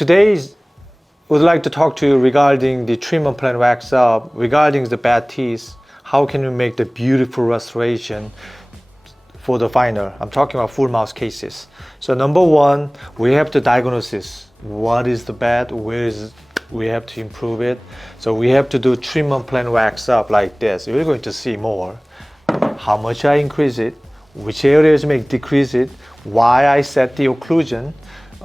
today would like to talk to you regarding the treatment plan wax up, regarding the bad teeth. How can we make the beautiful restoration for the final? I'm talking about full mouth cases. So number one, we have to diagnose what is the bad, where is we have to improve it. So we have to do treatment plan wax up like this. You're going to see more. How much I increase it, which areas may decrease it, why I set the occlusion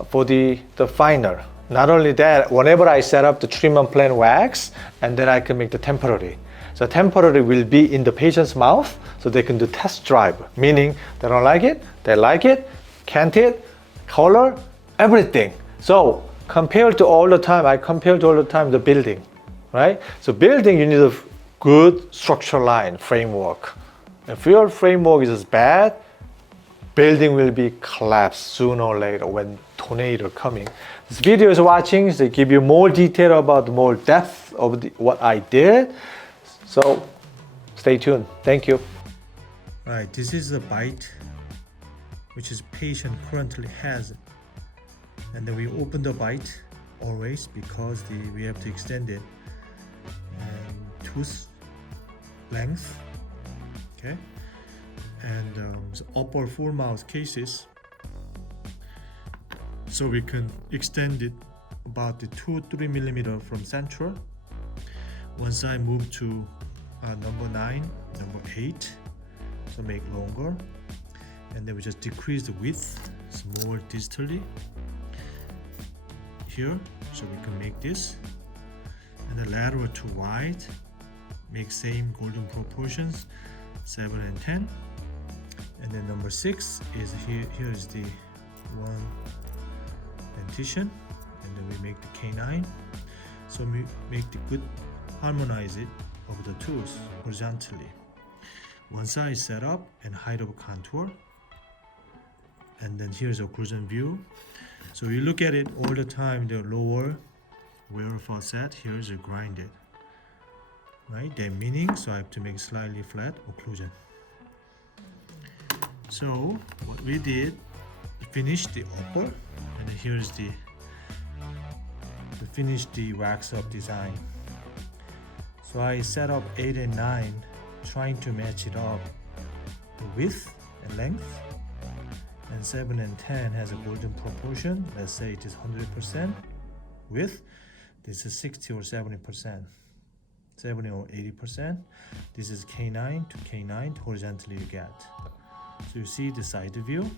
for the final. Not only that, whenever I set up the treatment plan wax, and then I can make the temporary. So temporary will be in the patient's mouth, so they can do test drive, meaning they don't like it, they like it, can't it, color, everything. So compared to all the time, I compared to all the time the building, right? So building, you need a good structure line, framework. If your framework is bad, building will be collapsed sooner or later when tornado coming. This video is watching, so give you more detail about more depth of what I did. So stay tuned. Thank you. Right, this is the bite which is patient currently has, and then we open the bite always because we have to extend it and tooth length. Okay, and so upper full mouth cases, so we can extend it about the 2-3 millimeter from central. Once I move to number 9, number 8, so make longer, and then we just decrease the width more distally here, so we can make this, and the lateral to wide, make same golden proportions, 7 and 10, and then number 6 is here is the one dentition, and then we make the canine, so we make the good harmonize it over the tooth horizontally. One side set up and height of contour, and then here's occlusion view. So you look at it all the time, the lower wear facet here is grinded, right? That meaning, so I have to make slightly flat occlusion. So what we did, finish the upper, and then here's the finish the wax up design. So I set up 8 and 9, trying to match it up, the width and length, and 7 and 10 has a golden proportion. Let's say it is 100% width. This is 60 or 70%, 70 or 80%. This is K9 to K9 horizontally you get. So you see the side view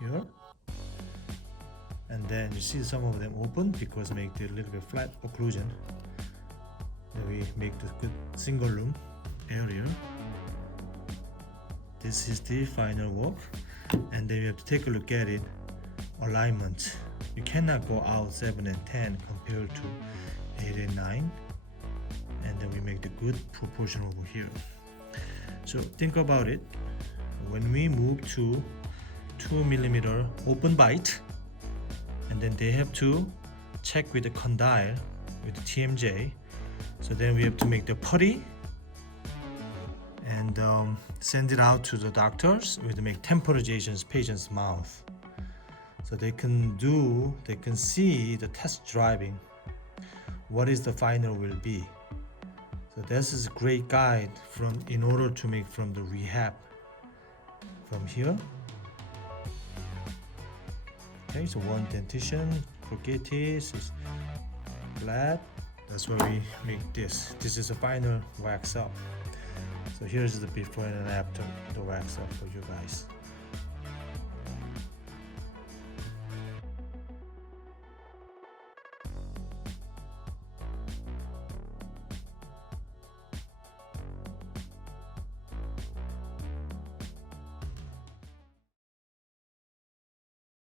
here. And then you see some of them open because make the little bit flat occlusion. Then we make the good single room area. This is the final work, and then you have to take a look at it. Alignment. You cannot go out 7 and 10 compared to 8 and 9. And then we make the good proportion over here. So think about it. When we move to 2 millimeter open bite, and then they have to check with the condyle with the TMJ. So then we have to make the putty and send it out to the doctors. We have to make temporizations patient's mouth, so they can see the test driving, what is the final will be. So this is a great guide in order to make from the rehab from here. Okay, so one dentition, crooked-teeth is flat. That's why we make this. This is a final wax up. So here's the before and after the wax up for you guys.